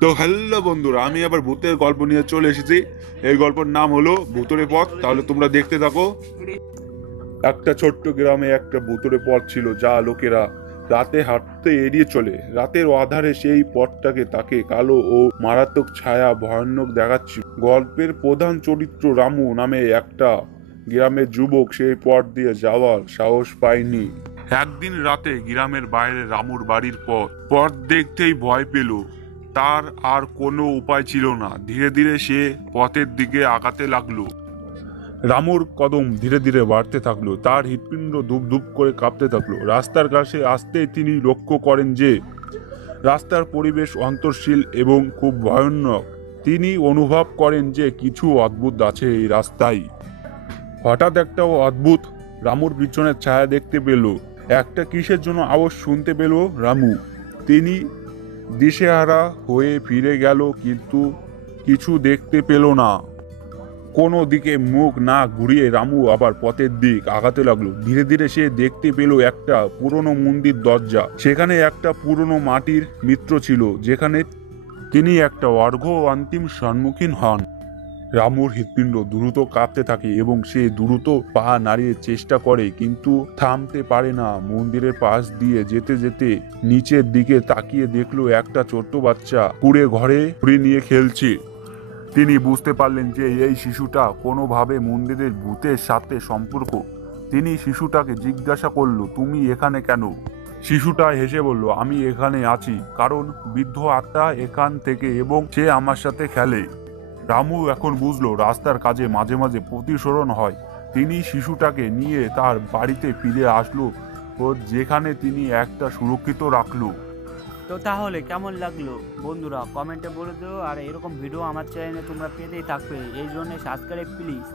তো হ্যালো বন্ধুরা, আমি আবার ভূতের গল্প নিয়ে চলে এসেছি। এই গল্পের নাম হলো ভূতুড়ে পথ। তাহলে তোমরা দেখতে থাকো। একটা ছোট্ট গ্রামে একটা ভূতুড়ে পথ ছিল, যা লোকেরা রাতে হাঁটতে এড়িয়ে চলে। রাতের আঁধারে সেই পথটাকে তাকে কালো ও মারাত্মক ছায়া ভয়ানক দেখাচ্ছিল। গল্পের প্রধান চরিত্র রামু নামে একটা গ্রামের যুবক সেই পথ দিয়ে যাওয়ার সাহস পায়নি। একদিন রাতে গ্রামের বাইরে রামুর বাড়ির পথ দেখতেই ভয় পেল। তার আর কোনো উপায় ছিল না। ধীরে ধীরে সে পথের দিকে আগাতে লাগলো। রামুর কদম ধীরে ধীরে বাড়তে থাকলো, তার হৃৎপিণ্ড ধূপ ধূপ করে কাঁপতে থাকলো। রাস্তার কাছে আসতেই তিনি লক্ষ্য করেন যে রাস্তার পরিবেশ অন্তর্শীল এবং খুব ভয়ানক। তিনি অনুভব করেন যে কিছু অদ্ভুত আছে এই রাস্তায়। হঠাৎ একটা অদ্ভুত রামুর পিছনের ছায়া দেখতে পেল। একটা কিসের জন্য আওয়াজ শুনতে পেল রামু। তিনি দিশেহারা হয়ে ফিরে গেল, কিন্তু কিছু দেখতে পেল না। কোনো দিকে মুখ না ঘুরিয়ে রামু আবার পথের দিক আগাতে লাগলো। ধীরে ধীরে সে দেখতে পেল একটা পুরনো মন্দির দরজা। সেখানে একটা পুরনো মাটির মিত্র ছিল, যেখানে তিনি একটা অর্ঘ্য অন্তিম সম্মুখীন হন। রামুর হৃৎপিণ্ড দ্রুত কাঁপতে থাকে এবং সে দ্রুত পা নাড়িয়ে চেষ্টা করে, কিন্তু থামতে পারে না। মন্দিরের পাশ দিয়ে যেতে যেতে নিচের দিকে তাকিয়ে দেখলো একটা ছোট্ট বাচ্চা কুঁড়ে ঘরে ঘুরে নিয়ে খেলছে। তিনি বুঝতে পারলেন যে এই শিশুটা কোনোভাবে মন্দিরের ভূতের সাথে সম্পর্ক। তিনি শিশুটাকে জিজ্ঞাসা করলো, তুমি এখানে কেন? শিশুটা হেসে বলল, আমি এখানে আছি কারণ বৃদ্ধ আত্মা এখান থেকে এবং সে আমার সাথে খেলে। রামু এখন বুঝলো রাস্তার কাজে মাঝে মাঝে প্রতিসরণ হয়। তিনি শিশুটাকে নিয়ে তার বাড়িতে ফিরে আসলো, ও যেখানে তিনি একটা সুরক্ষিত রাখলো। তো তাহলে কেমন লাগলো বন্ধুরা, কমেন্টে বলে দিও। আর এরকম ভিডিও আমার চ্যানেলে তোমরা পেতেই থাকবে, এই জন্য সাবস্ক্রাইব প্লিজ।